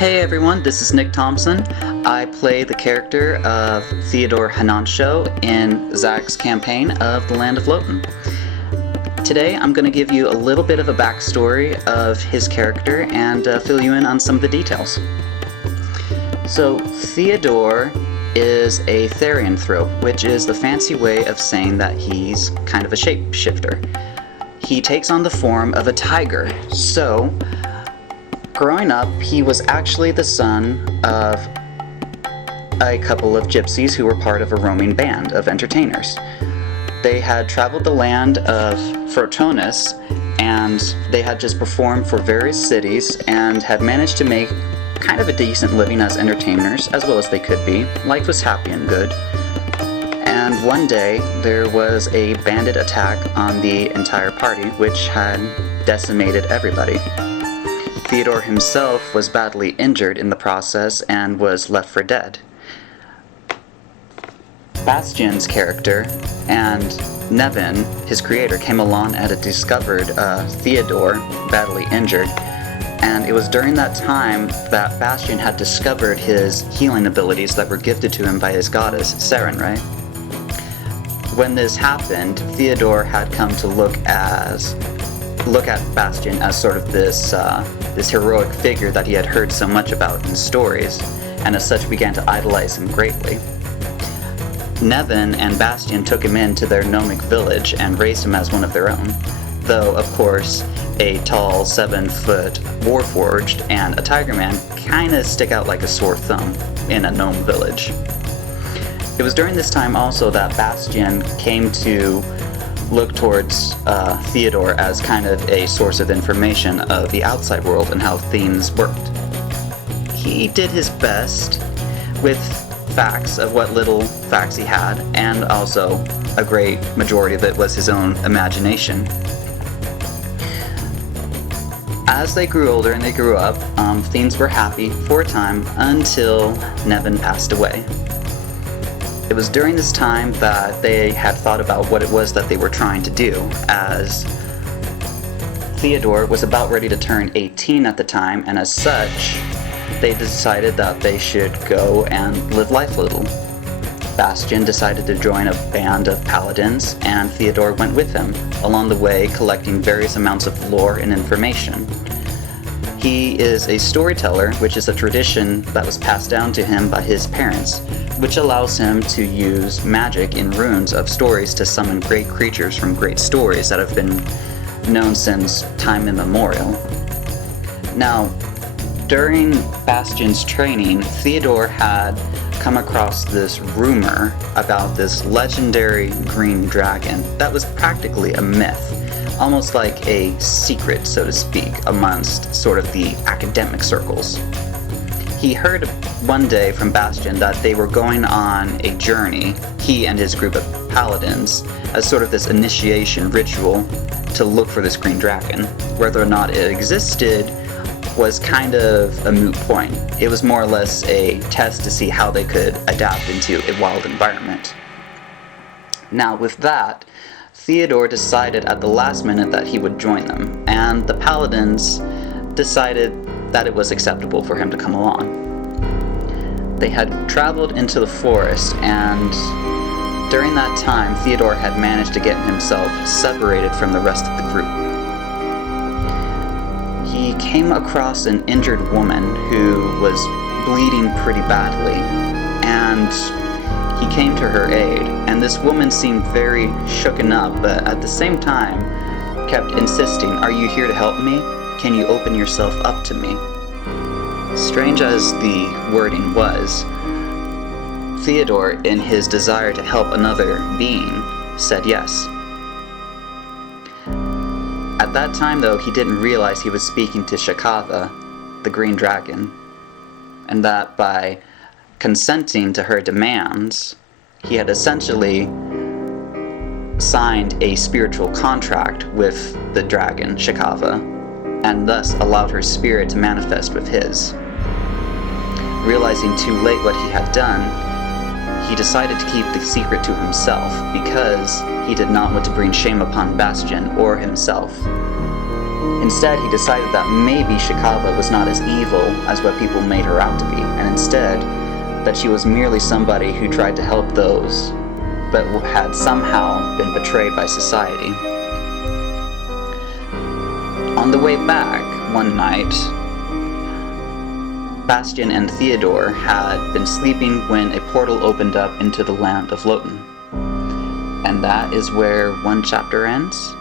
Hey everyone, this is Nick Thompson. I play the character of Theodore Hinansho in Zach's campaign of the Land of Loten. Today I'm going to give you a little bit of a backstory of his character and fill you in on some of the details. So Theodore is a therianthrope, which is the fancy way of saying that he's kind of a shapeshifter. He takes on the form of a tiger. So growing up, he was actually the son of a couple of gypsies who were part of a roaming band of entertainers. They had traveled the land of Frotonus, and they had just performed for various cities and had managed to make kind of a decent living as entertainers, as well as they could be. Life was happy and good. And one day, there was a bandit attack on the entire party, which had decimated everybody. Theodore himself was badly injured in the process and was left for dead. Bastian's character and Nevin, his creator, came along and had discovered Theodore badly injured, and it was during that time that Bastian had discovered his healing abilities that were gifted to him by his goddess, Sarenrae. When this happened, Theodore had come to look at Bastian as sort of this heroic figure that he had heard so much about in stories, and as such began to idolize him greatly. Nevin and Bastian took him into their gnomic village and raised him as one of their own, though, of course, a tall 7-foot warforged and a tiger man kinda stick out like a sore thumb in a gnome village. It was during this time also that Bastian came to look towards Theodore as kind of a source of information of the outside world and how things worked. He did his best with facts of what little facts he had, and also a great majority of it was his own imagination. As they grew older and they grew up, things were happy for a time until Nevin passed away. It was during this time that they had thought about what it was that they were trying to do, as Theodore was about ready to turn 18 at the time, and as such, they decided that they should go and live life a little. Bastian decided to join a band of paladins, and Theodore went with him, along the way collecting various amounts of lore and information. He is a storyteller, which is a tradition that was passed down to him by his parents, which allows him to use magic in runes of stories to summon great creatures from great stories that have been known since time immemorial. Now, during Bastian's training, Theodore had come across this rumor about this legendary green dragon that was practically a myth, almost like a secret, so to speak, amongst sort of the academic circles. He heard one day from Bastian that they were going on a journey, he and his group of paladins, as sort of this initiation ritual to look for this green dragon. Whether or not it existed was kind of a moot point. It was more or less a test to see how they could adapt into a wild environment. Now with that, Theodore decided at the last minute that he would join them, and the paladins decided that it was acceptable for him to come along. They had traveled into the forest, and during that time, Theodore had managed to get himself separated from the rest of the group. He came across an injured woman who was bleeding pretty badly, and he came to her aid, and this woman seemed very shooken up, but at the same time kept insisting, "Are you here to help me? Can you open yourself up to me?" Strange as the wording was, Theodore, in his desire to help another being, said yes. At that time, though, he didn't realize he was speaking to Shakava, the green dragon, and that by consenting to her demands, he had essentially signed a spiritual contract with the dragon, Shakava, and thus allowed her spirit to manifest with his. Realizing too late what he had done, he decided to keep the secret to himself because he did not want to bring shame upon Bastian or himself. Instead, he decided that maybe Shikaba was not as evil as what people made her out to be, and instead, that she was merely somebody who tried to help those, but had somehow been betrayed by society. On the way back, one night, Bastian and Theodore had been sleeping when a portal opened up into the Land of Loten. And that is where one chapter ends.